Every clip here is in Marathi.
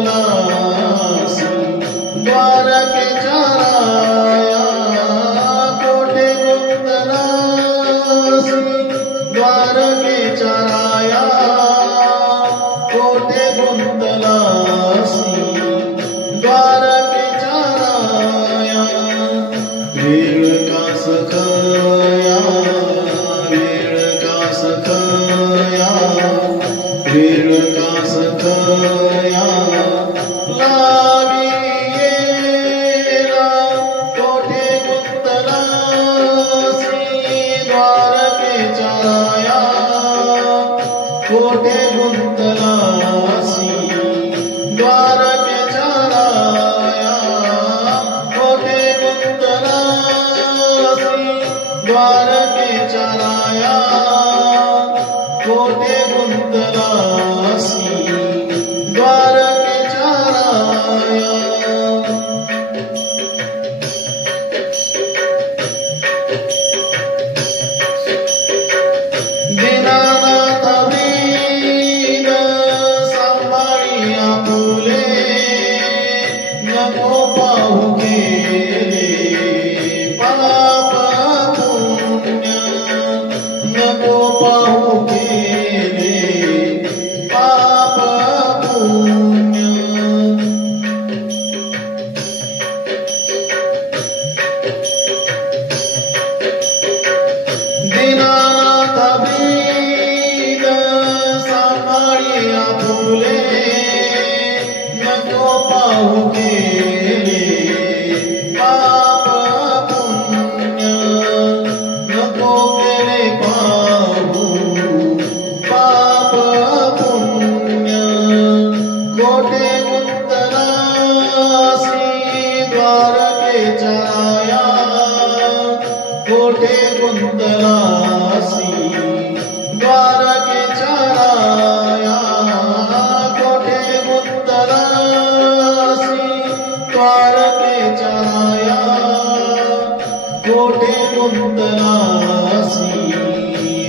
गुंतलासी द्वारकेच्या राया कोठे गुंतलासी द्वारकेच्या राया कोठे गुंतलासी द्वारकेच्या राया वेळ का सखया वेळ का सखया वेळ का सखया लावी येला कोठे गुंतलासी द्वारकेच्या राया कोठे गुंतलासी द्वारकेच्या राया कोठे गुंतलासी द्वारकेच्या राया कोठे गुंतलासी द्वारकेच्या राया दीनानाथ दीन सांभाळी आपुले नको पाहू गेले पाप पुण्य नको पाहू गेले पाप पुण्य दीनानाथ दीन सांभाळी आपुले नको पाहू गेले पाप पुण्य नको केले पाहू पाप पुण्य कोठे गुंतलासी द्वारकेच्या राया कोठे गुंतलासी द्वारकेच्या राया कोठे गुंतलासी द्वारकेच्या राया कोठे गुंतलासी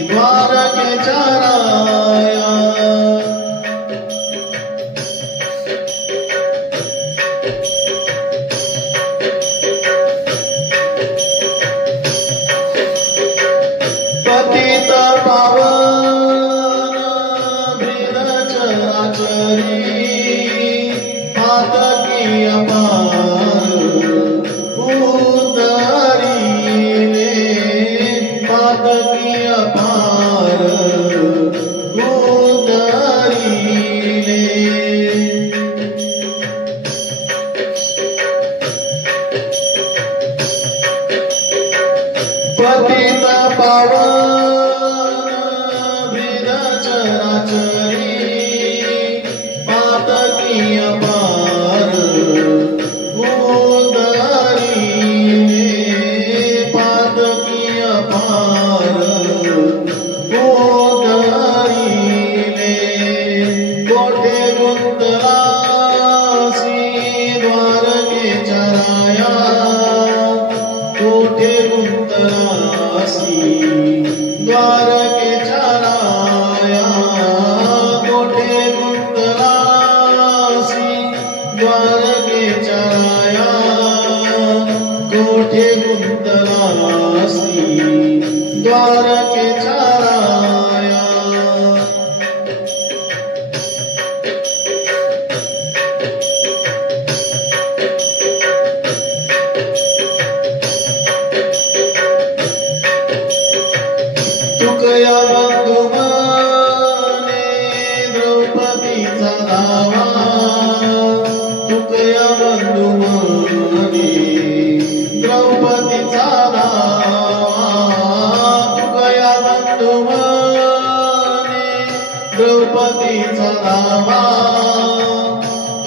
द्वारकेच्या राया पतित पावन चराचरी पातकी अपार उतरिले पातकी अपार उतरिले पतित पावन चराचरी पातकी अपार उतरिले पातकी अपार उतरिले कोठे गुंतलासी द्वारकेच्या राया कोठे गुंतलासी द्वारकेच्या राया कोठे गुंतलासी द्वारकेच्या राया कोठे गुंतलासी द्वारकेच्या राया तुकया बंधू माने द्रौपदीचा धावा तुकया बंधू माने द्रौपदीचा धावा तुकया बंधू माने द्रौपदीचा धावा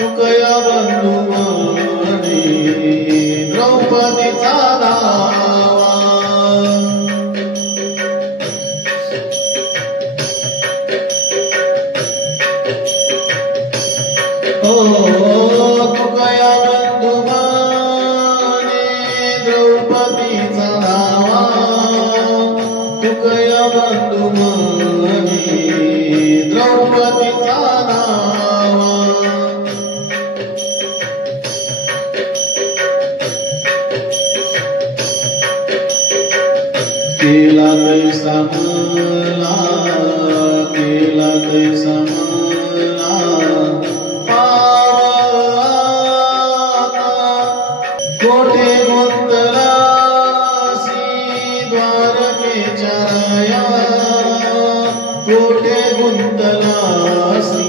तुकया बंधू माने द्रौपदीचा धावा तुकया बंधू माने द्रौपदीचा धावा तुकया बंधू माने द्रौपदीचा धावा तैसा मला केला तैसा मला पावता कोठे गुंतलासी द्वारकेच्या राया कोठे गुंतलासी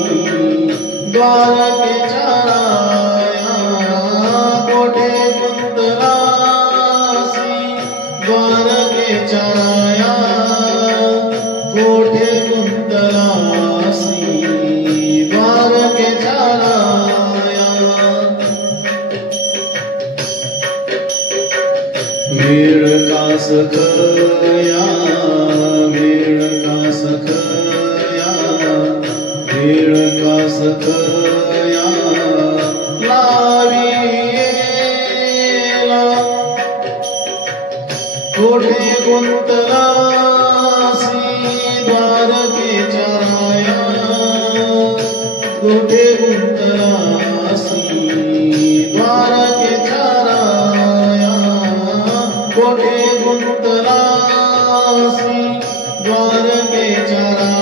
द्वारकेच्या राया कोठे गुंतलासी द्वारकेच्या राया कोठे गुंतलासी द्वारकेच्या राया वेळ का सखया वेळ का सखया वेळ का सखया लावीला कोठे गुंतलासी द्वारकेच्या राया कोठे गुंतलासी द्वारकेच्या राया कोठे गुंतलासी द्वारकेच्या राया